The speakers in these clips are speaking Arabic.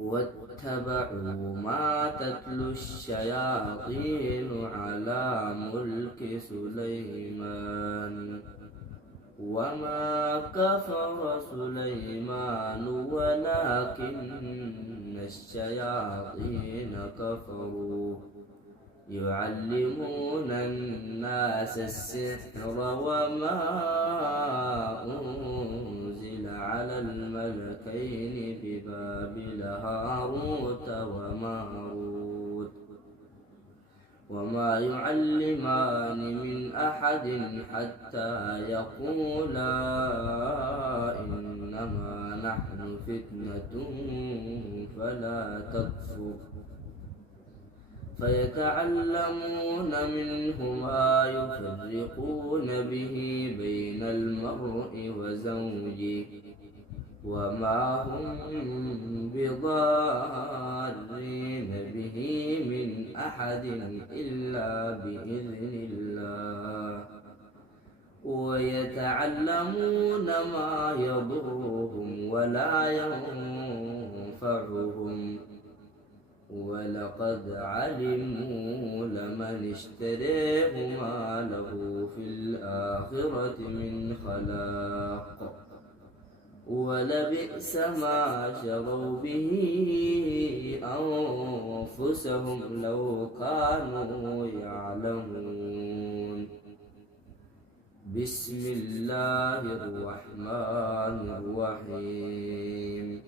واتبعوا ما تتلو الشياطين على ملك سليمان وما كفر سليمان ولكن الشياطين كفروا يعلمون الناس السحر وما أنزل على الملكين ببابل هاروت وماروت وما يعلمان من أحد حتى يقولا إنما نحن فتنة فلا تكفر فيتعلمون منهما يفرقون به بين المرء وزوجه وما هم بضارين به من أحد إلا بإذن الله ويتعلمون ما يضرهم ولا ينفعهم ولقد علموا لمن اشتريه ما له في الآخرة من خلاق ولبئس ما شروا به أنفسهم لو كانوا يعلمون. بسم الله الرحمن الرحيم.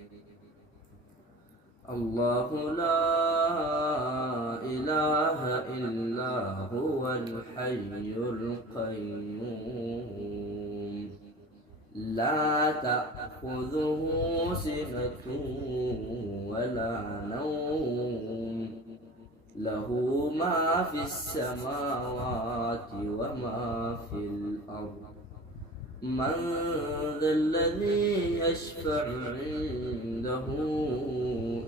الله لا إله إلا هو الحي القيوم لا تأخذه سنة ولا نوم له ما في السماوات وما في الأرض من ذا الذي يشفع عنده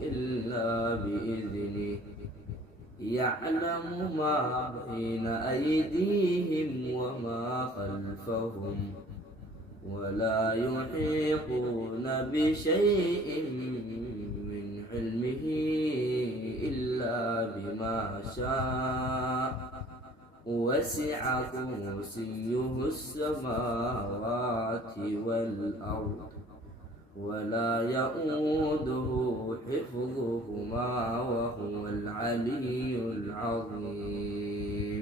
إلا بإذنه يعلم ما بين أيديهم وما خلفهم ولا يحيطون بشيء من علمه إلا بما شاء وسع كرسيه السماوات والأرض ولا يؤوده حفظهما وهو العلي العظيم.